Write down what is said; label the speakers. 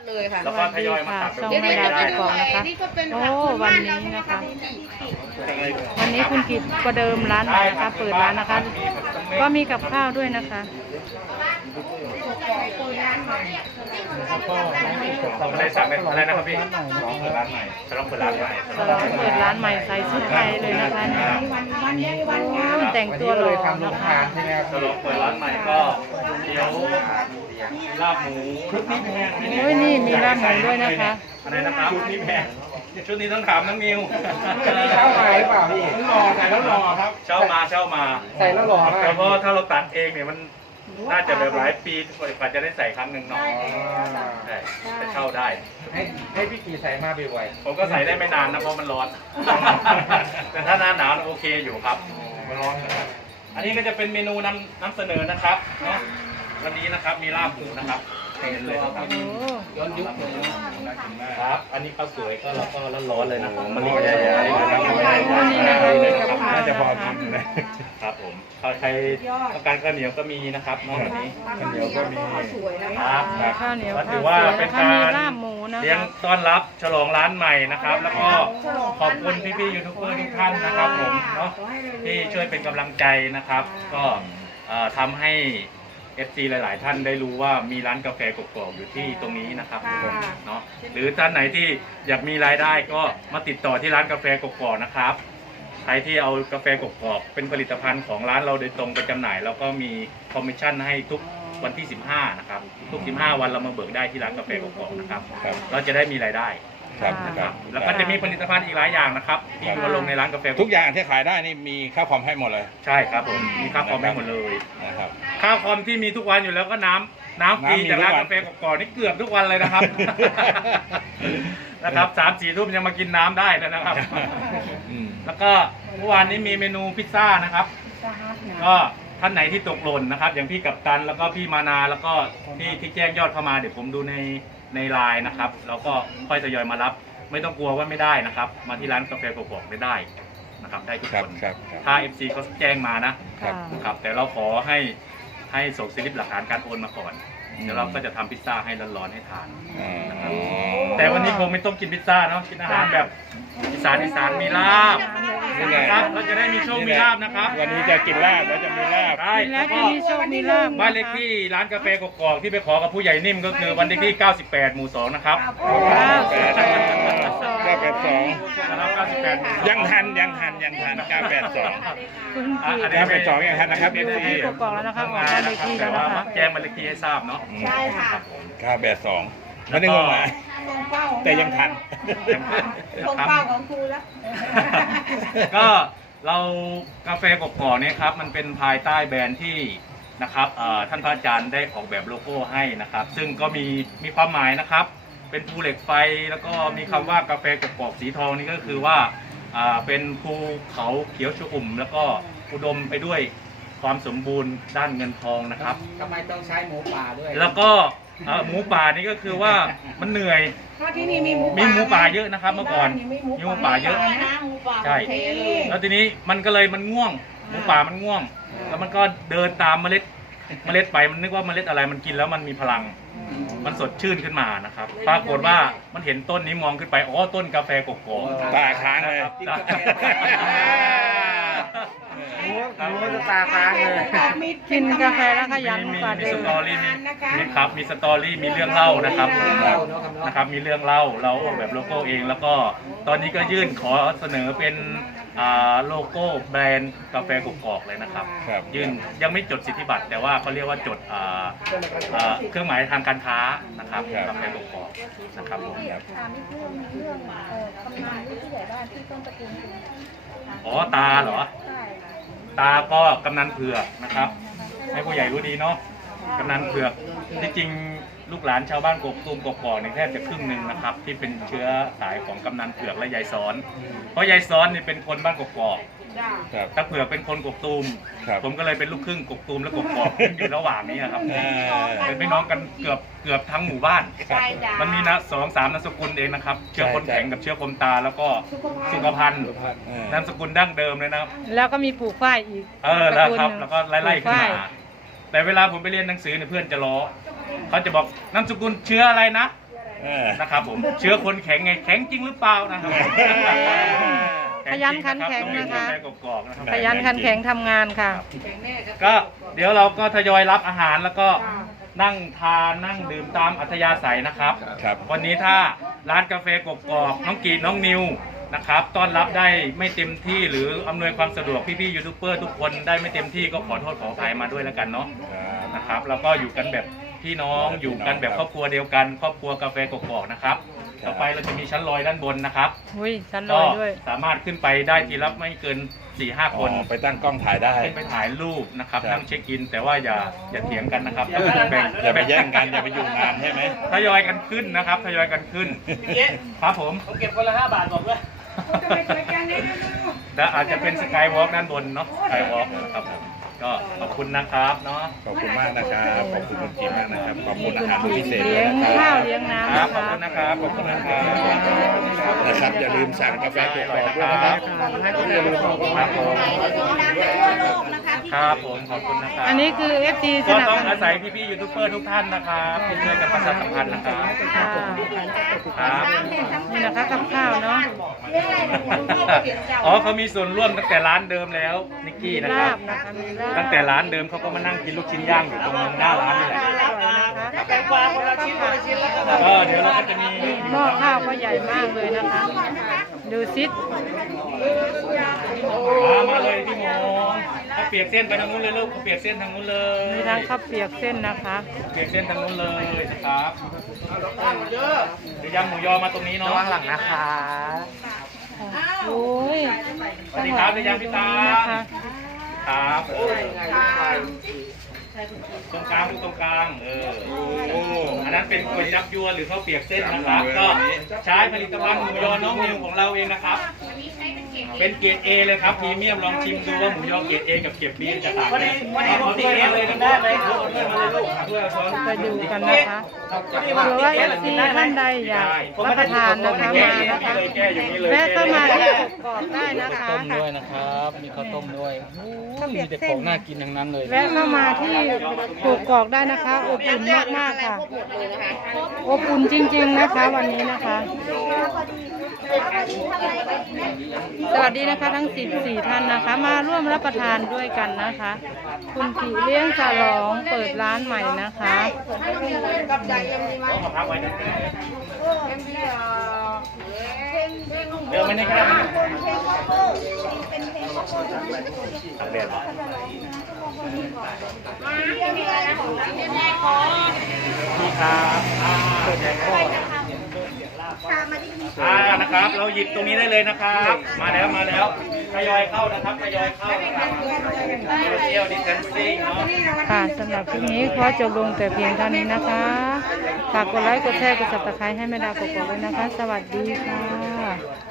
Speaker 1: เลยค่ะ
Speaker 2: แล้วก็ทยอยมาตัด
Speaker 3: ช่องแม่ดาขอกนะคะโอ้วันนี้นะคะ วันนี้คุณกิตประเดิมร้านใหม่นะคะเปิดร้านนะคะ ก็มีกับข้าวด้วยนะคะ
Speaker 2: อะไรสั่งอะไรนะครับพี่ฉลองเปิดร้านใหม่ฉลองเปิดร้านใหม่
Speaker 3: ฉลองเปิดร้านใหม่ใส่ชุดไทยเลยนะคะแต่งตัวหล่อนะคะ
Speaker 2: ฉลองเปิดร้านใหม่ก็เดี๋ยวลาบหมูชุดนี้แพง
Speaker 3: โอ้ยนี่มีลาบหมูด้วยนะคะ
Speaker 2: อะไรนะครับชุดนี้แพงชุดนี้ต้องถามน้องนิว
Speaker 4: เช่ามาหรือเปล่าพี่หล่อใส่แล้วหล่อครับ
Speaker 2: เช่ามา
Speaker 4: ใส่แล้วหล่อมาก
Speaker 2: แต่เพราะถ้าเราตัดเองเนี่ยมันน่าจะแบบหลายปีกว่าจะได้ใส่ครั้งหนึ่งเนาะใช่จะเช่าได้
Speaker 4: ให้พี่กีใส่มาบ่อย
Speaker 2: ผมก็ใส่ได้ไม่นานนะเพราะมันร้อน แต่ถ้าหน้าหนาวโอเคอยู่ครับ
Speaker 4: ๆมันร้อนนะครับ
Speaker 2: อันนี้ก็จะเป็นเมนูนำเสนอนะครับเนาะวันนี้นะครับมีลาบหมูนะครับเห็นเลยครับ
Speaker 3: โอ้
Speaker 4: ย้อนยุคเลย
Speaker 2: ครับ อันนี้ข้าวสวยก็เราก็ร้อนๆเลยนะของมันนี่ก็
Speaker 4: น่าจะพอกินนะ
Speaker 2: ครับผมใครต้องการข้าวเหนียวก็มีนะครับเนาะวันนี้
Speaker 4: ข้าวเหนียวก็มี
Speaker 2: ครับ
Speaker 3: ข้าวเหนียว
Speaker 2: ก็
Speaker 3: ข้าว
Speaker 2: ถือ
Speaker 3: ส
Speaker 2: ว่า
Speaker 3: วย
Speaker 2: เป็
Speaker 3: นะ
Speaker 2: น
Speaker 3: คะ
Speaker 2: กา
Speaker 3: มี
Speaker 2: ร
Speaker 3: ลาบหมูนะ
Speaker 2: เลี้ยง
Speaker 3: คะ
Speaker 2: ต้อนรับฉลองร้านใหม่นะครับ แล้วก็ขอบคุณพี่ๆยูทูบเบอร์ทุกท่านนะครับผมเนาะที่ช่วยเป็นกำลังใจนะครับ ก็ทำให้ FC หลาย ๆ ท่านได้รู้ว่ามีร้านกาแฟกรอบๆอยู่ที่ตรงนี้นะครับเนาะหรือท่านไหนที่อยากมีรายได้ก็มาติดต่อที่ร้านกาแฟกรอบๆนะครับใครที่เอากาแฟกรอบๆเป็นผลิตภัณฑ์ของร้านเราโดยตรงไปจำหน่ายแล้วก็มีคอมมิชชั่นให้ทุกวันที่ 15 นะครับทุก 15 วันเรามาเบิกได้ที่ร้านกาแฟกรอบๆนะครับ
Speaker 4: ครับ
Speaker 2: เราจะได้มีรายได้
Speaker 4: ครับ
Speaker 2: นะครับแล้วก็จะมีผลิตภัณฑ์อีกหลายอย่างนะครับที่มาลงในร้านกาแฟ
Speaker 4: ทุกอย่างที่ขายได้นี่มีค่าคอมให้หมดเลย
Speaker 2: ใช่ครับผมมีค่าคอมให้หมดเลย
Speaker 4: นะครับ
Speaker 2: ค่าคอมที่มีทุกวันอยู่แล้วก็น้ำฟรี
Speaker 4: น้ำมี
Speaker 2: จากร้าน
Speaker 4: ทุกวัน
Speaker 2: กาแฟกอกๆนี่เกือบทุกวันเลยนะครับ นะครับ3-4 ทุ่มยังมากินน้ำได้นะครับ
Speaker 4: อืม
Speaker 2: แล้วก็เมื่อวานนี้มีเมนูพิซซ่านะครับ ก็ท่านไหนที่ตกหล่นนะครับ อย่างพี่กัปตันแล้วก็พี่มานาแล้วก็ที่แจ้งยอดเข้ามาเดี๋ยวผมดูในไลน์นะครับแล้วก็ค่อยทยอยมารับ ไม่ต้องกลัวว่าไม่ได้นะครับ มาที่ร้านกาแฟกอกๆได้นะครับได้ทุก
Speaker 4: ครั
Speaker 2: ค
Speaker 4: บ
Speaker 2: น
Speaker 4: ครับ
Speaker 2: ถ้า FC เขาแจ้งมานะ
Speaker 3: ค่ะ
Speaker 2: นะครับแต่เราขอให้ส่งสลิปหลักฐานการโอนมาก่อนเดี๋ยวเราก็จะทำพิซซ่าให้ร้อนๆให้ทาน
Speaker 4: อ๋อ
Speaker 2: แต่วันนี้คงไม่ต้องกินพิซซ่าเนาะกินอาหารแบบอีสานมีลาบ
Speaker 4: นี่ไง
Speaker 2: นะครับเราจะได้มีโชคมีลาบนะครับ
Speaker 4: วันนี้จะกินลาบแล้วจะมีลาบ
Speaker 2: ใช่
Speaker 3: กินแล้
Speaker 2: แล้ว ว
Speaker 3: จะ
Speaker 2: ก็
Speaker 3: มีโชคมีลาบ
Speaker 2: บ้านเลขที่ร้านกาแฟกอกๆที่ไปขอกับผู้ใหญ่นิ่มก็คือวันเลขที่ 98 หมู่ 2 นะครับ
Speaker 4: 982
Speaker 2: นะครับ98หมู่
Speaker 4: ยังทัน982
Speaker 3: คุณ
Speaker 2: อ่ะ
Speaker 3: กิ
Speaker 2: อั
Speaker 3: ต
Speaker 2: นนี้
Speaker 4: 982ยังทันนะครับ
Speaker 3: เดี๋ยวให้กอกๆแล้วนะคะออกบ้านเลขที่แล้ว
Speaker 2: แต่
Speaker 3: นะ
Speaker 2: ว่า
Speaker 3: คะ
Speaker 2: แจ้งบ้านเลขที่ให้ทราบเนาะ
Speaker 1: ใช่ค่ะ
Speaker 4: 982ไม่ได้งงมาแต่ยังทัน
Speaker 1: ตรงเป้าของครูแล้ว
Speaker 2: ก็เรากาแฟกอกๆเนี่ยครับมันเป็นภายใต้แบรนด์ที่นะครับท่านพระอาจารย์ได้ออกแบบโลโก้ให้นะครับ ซึ่งก็มีความหมายนะครับ เป็นภูเหล็กไฟแล้วก็มีคำว่ากาแฟกอกๆสีทองนี่ก็คือว่าเป็นภูเขาเขียวชอุ่ม แล้วก็อุดมไปด้วยความสมบูรณ์ด้านเงินทองนะครับ
Speaker 5: ทำไมต้องใช้หมูป่าด้วย
Speaker 2: แล้วก็หมูป่านี่ก็คือว่ามันเหนื่อย
Speaker 1: เพราะที่นี่มีหมู
Speaker 2: มีหมูป่าเยอะนะครับ เมื่อก่อนมีหมูป่าเยอะ
Speaker 1: นะหมูป่า
Speaker 2: ใช่
Speaker 1: โอเคเลย
Speaker 2: แล้วทีนี้มันก็เลยมันง่วงหมูป่ามันง่วง แล้วมันก็เดินตามเมล็ดไปมันนึกว่าเมล็ดอะไรมันกินแล้วมันมีพลัง มันสดชื่นขึ้นมานะครับปรากฏว่ามันเห็นต้นนี้มองขึ้นไปอ๋อต้นกาแฟกกอก
Speaker 4: ตาค้างเลย
Speaker 5: รู้จะตาค้างเลย
Speaker 3: กินกาแฟแล้วขยัน
Speaker 2: มี
Speaker 3: กว่า
Speaker 2: มี
Speaker 3: เดิ
Speaker 2: ส
Speaker 3: ม
Speaker 2: ตอรี่มีครับมีสตอรี่มีเรื่องเล่านะครับนะครับมีเรื่องเล่าเราออกแบบโลโก้เอง แล้วก็ตอนนี้ก็ยื่นขอเสนอเป็นโลโก้แบรนด์กาแฟกกอกเลยนะครับ
Speaker 4: ครับ
Speaker 2: ยื่นยังไม่จดสิทธิบัตรแต่ว่าเขาเรียกว่าจดเครื่องหมายทางการค้านะครับกาแฟกกอกนะครับผม
Speaker 6: ถามนิดนึงเรื่องกำนันที่ผู้ใหญ่บ้านที่ต้นตระกูลคุณ
Speaker 2: อ๋อตาเหรอ
Speaker 6: ใช่ค่ะ
Speaker 2: ตาก็กำนันเผือกนะครับ ให้ผู้ใหญ่รู้ดีเนาะกำนันเผือกที่จริงลูกหลานชาวบ้านกกตูมกกอกเนี่ยแทบจะครึ่งหนึ่งนะครับ ที่เป็นเชื้อสายของกำนันเผือกและยายซ้อน เพราะยายซ้อนนี่เป็นคนบ้านกกอก
Speaker 4: ครับ
Speaker 2: ตาเผือกเป็นคนกกตูม
Speaker 4: ครับ
Speaker 2: ผมก็เลยเป็นลูกครึ่งกกตูมและกกอกอยู่ระหว่างนี้ครับ
Speaker 4: อ่า
Speaker 2: เป็นพี่น้องกันเกือบทั้งหมู่บ้าน
Speaker 1: ใช่จ้ะ
Speaker 2: มันมีนะ2-3นามสกุลเองนะครับ เชื้อคนแข็งกับเชื้อคนตาแล้วก็สุขภัณฑ์
Speaker 4: เออ
Speaker 2: นามสกุลดั้งเดิมเลยนะครับ
Speaker 3: แล้วก็มีปลูกฝ้ายอีก
Speaker 2: แล้วครับ
Speaker 3: ตะกูลหนึ่ง
Speaker 2: แล้วก็ไล่ๆขึ้น
Speaker 3: ฝ้าย
Speaker 2: มาแต่เวลาผมไปเรียนหนังสือเนี่ยเพื่อนจะล้อเขาจะบอกนามสกุลเชื้ออะไรนะนะครับผมเชื้อคนแข็งไงแข็งจริงหรือเปล่านะครับ
Speaker 3: ขยันขันแข็งนะคะ
Speaker 2: ต้องมีกาแฟกอกๆนะครับ
Speaker 3: ขยันขันแข็งทำงานค่ะ
Speaker 2: ก็เดี๋ยวเราก็ทยอยรับอาหารแล้วก็นั่งทานนั่งดื่มตามอัธยาศัยนะครับ
Speaker 4: ครับ
Speaker 2: วันนี้ถ้าร้านกาแฟกกอกน้องกีน้องนิวนะครับต้อนรับได้ไม่เต็มที่หรืออำนวยความสะดวกพี่ๆยูทูบเบอร์ทุกคนได้ไม่เต็มที่ก็ขอโทษขออภัยมาด้วยแล้วกันเนาะนะครับแล้วก็อยู่กันแบบพี่น้องอยู่กันแบบครอบครัวเดียวกัน ครอบครัวกาแฟกกอกนะครับต่อไปเราจะมีชั้นลอยด้านบนนะครับ
Speaker 3: อุ้ยชั้นล
Speaker 2: ก็
Speaker 3: อยด้วย
Speaker 2: สามารถขึ้นไปได้ทีละไม่เกิน 4-5 คน
Speaker 4: ไปตั้งกล้องถ่ายได้
Speaker 2: ขึ้นไปถ่ายรูปนะครับ
Speaker 4: ครับ
Speaker 2: นั่งเช็คอิน แต่ว่าอย่าเถียงกันนะครับต้องแบ่ง
Speaker 4: อย่าไปแย่งกันอย่าไปอยู่นานใช่ไหม
Speaker 2: ทยอยกันขึ้นนะครับทยอยกันขึ้นครับผม
Speaker 5: ผมเก็บคนละ5 บาทบอกด้วย
Speaker 2: และอาจจะเป็นสกายวอล์กด้านบนเนาะสกายวอล์กครับผมก็ขอบคุณนะครับเนาะ
Speaker 4: ขอบคุณมากนะครับขอบคุณคุณจิมมากนะครับขอบคุ
Speaker 3: นี่
Speaker 4: ณอา
Speaker 3: คุณ
Speaker 4: หาร
Speaker 3: กี
Speaker 4: พิเศษ
Speaker 3: เลี้ยง
Speaker 4: นะค
Speaker 3: ข้า
Speaker 4: รั
Speaker 3: ว
Speaker 4: บ
Speaker 3: เลี้ยงน้ำ
Speaker 2: ครั
Speaker 3: นะ
Speaker 2: บขอบ
Speaker 3: คะ
Speaker 2: คุณนะครับขอบคุณนะครับ
Speaker 4: นะครับอย่าลืมสั่งกาแฟกรอบๆด้วยนะครับ
Speaker 2: ครับผม
Speaker 1: ทั่วโลกนะคะที่
Speaker 2: ครับผมขอบคุณนะครับ
Speaker 3: อันนี้คือ FT ส
Speaker 2: ก็
Speaker 3: นับ
Speaker 2: ต้อง
Speaker 3: สนุ
Speaker 2: อาน ศัยพี่ๆยูทูบเบอร์ทุกท่านนะครับที่ช่วยกันประชาสัมพันธ์นะครับ
Speaker 3: ค่ะ
Speaker 2: ครับ
Speaker 3: นี่นะคะกับข้าวเนาะ
Speaker 2: อ๋อเขามีส่วนร่วมตั้งแต่ร้านเดิมแล้วนิกกี้นะค
Speaker 3: ลา
Speaker 2: รับบ
Speaker 3: นะคะมีลาบ
Speaker 2: ตั้งแต่ร้านเดิมเขาก็มานั่งกินลูกชิ้นย่างอยู่ตรงหน้าร้านนี่แหละ
Speaker 5: แตงกวาคนละชิ้นคนละชิ้นแล้วก็แบบ
Speaker 2: ก็เดี๋ยวเราก็จะมี
Speaker 3: หม้อข้าวก็ใหญ่มากเลยนะคะ ดูซิ
Speaker 2: มาเลยพี่หมงเขาเปียกเส้นไปทางนู้นเลยลูกเขาเปียกเส้นทางนู้นเลย
Speaker 3: มีทั้งข้าวเปียกเส้นนะคะ
Speaker 2: เปียกเส้นทางนู้นเลยนะครับเดี๋ยวยำหมูยอมาตรงนี้เนาะ
Speaker 5: ระวังหลังนะคะ
Speaker 3: โอ้ย
Speaker 2: สวัสดีครับเดี๋ยวยำพี่ตา
Speaker 3: นะคะ
Speaker 2: ครับตรงกลางตรงกลางอันนั้นเป็นก๋วยจับยวนหรือข้าวเปียกเส้นนะครับ ก็ใช้ผลิตภัณฑ์หมูยอน้องนิวของเราเองนะครับ เป็นเกรด A เลยครับพรีเมียมลองชิมดูว่าหมูยอเกรด A กับเกรด B จะต่างกันเอาด้วยมาเลยได้ไหมด้วยมาเลยลูกด้วยช้อน
Speaker 3: ไปดูกันนะคะเผื่อว่า FC ท่านใดอยากรับประทานนะคะมานะคะ แวะเข้ามาที่กกอกได้นะคะ
Speaker 5: ต้มด้วยนะครับ มีข้าวต้มด้วยมีแต่ของน่ากินทั้งนั้นเลย
Speaker 3: แวะเข้ามาที่กกอกได้นะคะ อบอุ่นมากๆค่ะ อบอุ่นจริงๆนะคะวันนี้นะคะ สวัสดีนะคะทั้ง14ท่านนะคะ มาร่วมรับประทานด้วยกันนะคะ คุณกิเลี้ยงฉลองเปิดร้านใหม่นะคะ
Speaker 1: กับใจยังมีไหม
Speaker 2: ต้องพักไว้นะ
Speaker 1: ยังมี
Speaker 2: เดี๋ยวไม่ได้ครับ
Speaker 1: เพลงคอเวอร์เป็นเพลงคอเวอร์
Speaker 2: เรียน
Speaker 1: ยังมีอะไรของเราแม่ขอ
Speaker 2: นี่ครับนะครับ เราหยิบตรงนี้ได้เลยนะครับ มาแล้วทยอยเข้านะครับทยอยเข้านะครับเที่ยวดิสแทนซิ่งเนาะ
Speaker 3: ค่ะสำหรับคลิปนี้ขอจบลงแต่เพียงเท่านี้นะคะ ฝากกดไลค์กดแชร์กด Subscribe ให้แม่ดาวกกอกด้วยนะคะ สวัสดีค่ะ